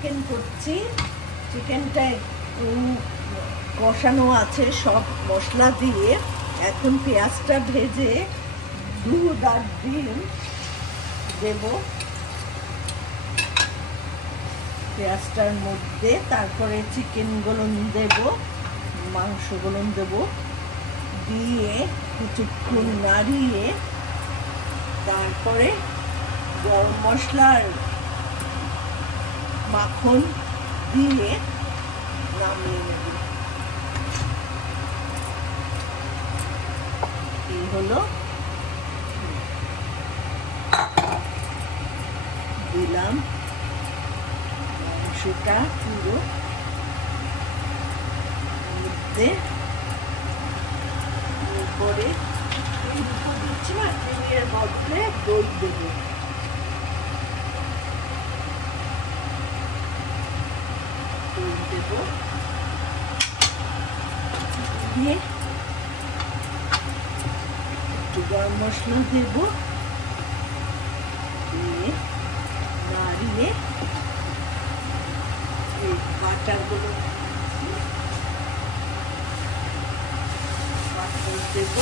Chicken করছি। চিকেনটা কষানো আছে সব মশলা দিয়ে। এখন পেঁয়াজটা ভেজে দুধ আর ডিম দেব পেঁয়াজটার মধ্যে। তারপরে চিকেনগুলো দেব, মাংসগুলো দেব, দিয়ে কিছুক্ষণ নাড়িয়ে তারপরে গরম মশলার মাখন দিয়ে নামিয়ে নেব। এই হলো, দিলাম মাংসটা পুরো মধ্যে। এরপরে দিচ্ছি না, চিনির বদলে দই দেব। দই দেব, দিয়ে একটু গরম মশলা দেব, দিয়ে নাড়িয়ে এই বাটারগুলো দেব।